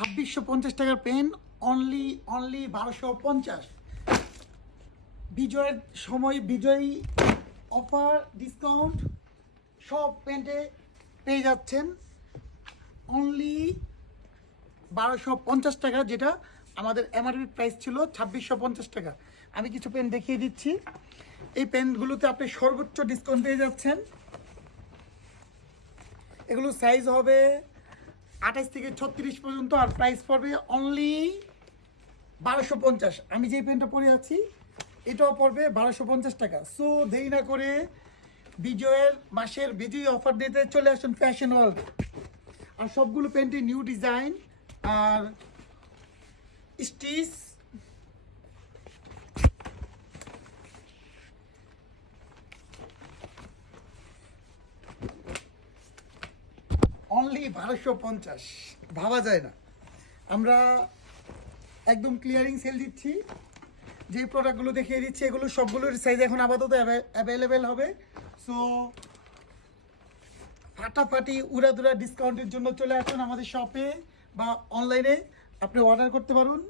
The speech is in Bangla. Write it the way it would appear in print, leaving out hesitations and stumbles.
2650 টাকার পেন অনলি 1250। বিজয়ের সময় বিজয়ী অফার ডিসকাউন্ট সব পেন্টে পেয়ে যাচ্ছেন অনলি 1250 টাকা, যেটা আমাদের এমআরপি প্রাইস ছিল 2650 টাকা। আমি কিছু পেন দেখিয়ে দিচ্ছি। এই পেনগুলোতে আপনি সর্বোচ্চ ডিসকাউন্ট পেয়ে যাচ্ছেন। এগুলো সাইজ হবে 28 থেকে 36 পর্যন্ত, আর প্রাইস পড়বে অনলি 1250। আমি যে পেনটা পরে আছি এটাও পড়বে 1250 টাকা। সো দেরি না করে বিজয়ের মাসের বিজয়ী অফার দিতে চলে আসুন ফ্যাশন ওয়ার্ল্ড। আর সবগুলো পেন্টে নিউ ডিজাইন আর স্টিচ অনলি 1250। ভাবা যায় না, আমরা একদম ক্লিয়ারিং সেল দিচ্ছি। যে প্রোডাক্টগুলো দেখিয়ে দিচ্ছি এগুলো সবগুলোর সাইজ এখন আপাতত অ্যাভেলেবেল হবে। সো ফাটাফাটি উড়াদুরা ডিসকাউন্টের জন্য চলে আসুন আমাদের শপে বা অনলাইনে আপনি অর্ডার করতে পারুন।